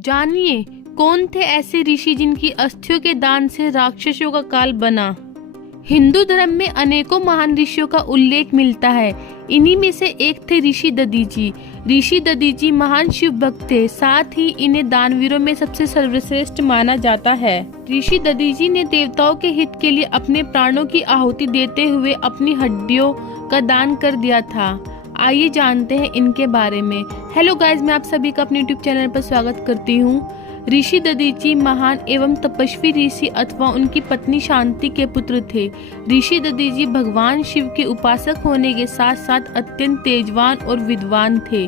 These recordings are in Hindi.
जानिए कौन थे ऐसे ऋषि जिनकी अस्थियों के दान से राक्षसों का काल बना। हिंदू धर्म में अनेकों महान ऋषियों का उल्लेख मिलता है। इन्हीं में से एक थे ऋषि दधीची। ऋषि दधीची महान शिव भक्त थे, साथ ही इन्हें दानवीरों में सबसे सर्वश्रेष्ठ माना जाता है। ऋषि दधीची ने देवताओं के हित के लिए अपने प्राणों की आहुति देते हुए अपनी हड्डियों का दान कर दिया था। आइए जानते हैं इनके बारे में। हेलो गाइज, मैं आप सभी का अपने यूट्यूब चैनल पर स्वागत करती हूँ। ऋषि दधीची महान एवं तपस्वी ऋषि अथवा उनकी पत्नी शांति के पुत्र थे। ऋषि दधीची भगवान शिव के उपासक होने के साथ साथ अत्यंत तेजवान और विद्वान थे।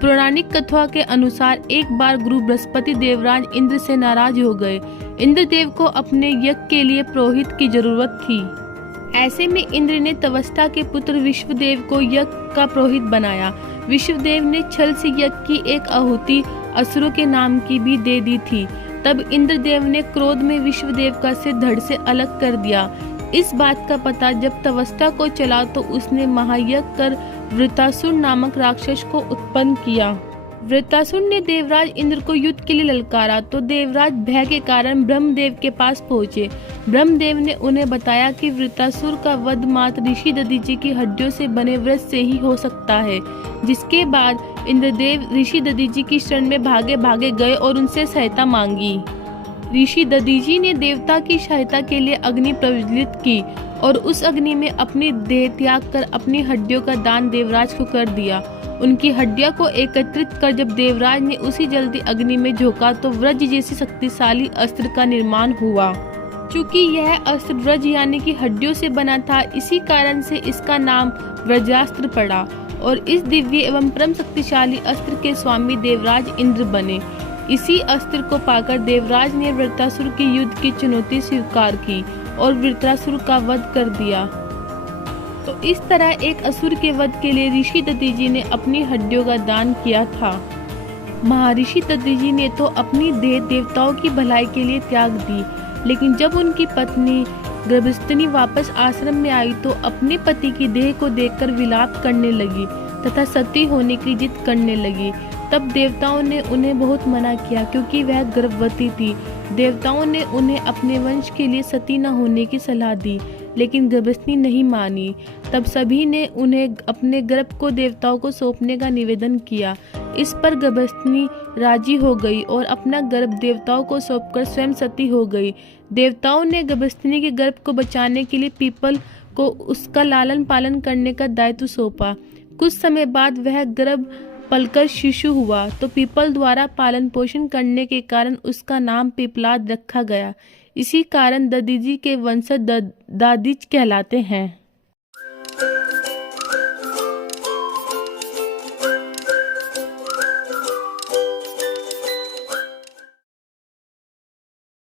पौराणिक कथा के अनुसार एक बार गुरु बृहस्पति देवराज इंद्र से नाराज हो गए। इंद्रदेव को अपने यज्ञ के लिए पुरोहित की जरूरत थी। ऐसे में इंद्र ने तवस्ता के पुत्र विश्वदेव को यज्ञ का पुरोहित बनाया। विश्वदेव ने छल से यज्ञ की एक आहुति असुरों के नाम की भी दे दी थी। तब इंद्रदेव ने क्रोध में विश्वदेव का सिर धड़ से अलग कर दिया। इस बात का पता जब तवस्ता को चला तो उसने महायज्ञ कर वृत्रासुर नामक राक्षस को उत्पन्न किया। वृत्रासुर ने देवराज इंद्र को युद्ध के लिए ललकारा तो देवराज भय के कारण ब्रह्मदेव के पास पहुँचे। ब्रह्मदेव ने उन्हें बताया कि वृत्रासुर का वध मात्र ऋषि दधीची की हड्डियों से बने व्रत से ही हो सकता है। जिसके बाद इंद्रदेव ऋषि दधीची की शरण में भागे भागे गए और उनसे सहायता मांगी। ऋषि दधीची ने देवता की सहायता के लिए अग्नि प्रज्वलित की और उस अग्नि में अपनी देह त्याग कर अपनी हड्डियों का दान देवराज को कर दिया। उनकी हड्डियों को एकत्रित कर जब देवराज ने उसी जल्दी अग्नि में झोंका तो वज्र जैसी शक्तिशाली अस्त्र का निर्माण हुआ। चूंकि यह अस्त्र वज्र यानी कि हड्डियों से बना था, इसी कारण से इसका नाम वज्रास्त्र पड़ा और इस दिव्य एवं परम शक्तिशाली अस्त्र के स्वामी देवराज इंद्र बने। इसी अस्त्र को पाकर देवराज ने वृत्रासुर की युद्ध की चुनौती स्वीकार की और वृत्रासुर का वध कर दिया। तो इस तरह एक असुर के वध के लिए ऋषि दधीची ने अपनी हड्डियों का दान किया था। महर्षि दधीची ने तो अपनी देह देवताओं की भलाई के लिए त्याग दी, लेकिन जब उनकी पत्नी गर्भस्थिनी वापस आश्रम में आई तो अपने पति की देह को देखकर विलाप करने लगी तथा सती होने की जिद करने लगी। तब देवताओं ने उन्हें बहुत मना किया क्योंकि वह गर्भवती थी। देवताओं ने उन्हें अपने वंश के लिए सती न होने की सलाह दी, लेकिन गर्भस्थिनी नहीं मानी। तब सभी ने उन्हें अपने गर्भ को देवताओं को सौंपने का निवेदन किया। इस पर गर्भस्थिनी राजी हो गई और अपना गर्भ देवताओं को सौंपकर स्वयं सती हो गई। देवताओं ने गर्भस्थिनी के गर्भ को बचाने के लिए पीपल को उसका लालन पालन करने का दायित्व सौंपा। कुछ समय बाद वह गर्भ पलकर शिशु हुआ तो पीपल द्वारा पालन पोषण करने के कारण उसका नाम पिपलाद रखा गया। इसी कारण दधीची के वंशज दादीच कहलाते हैं।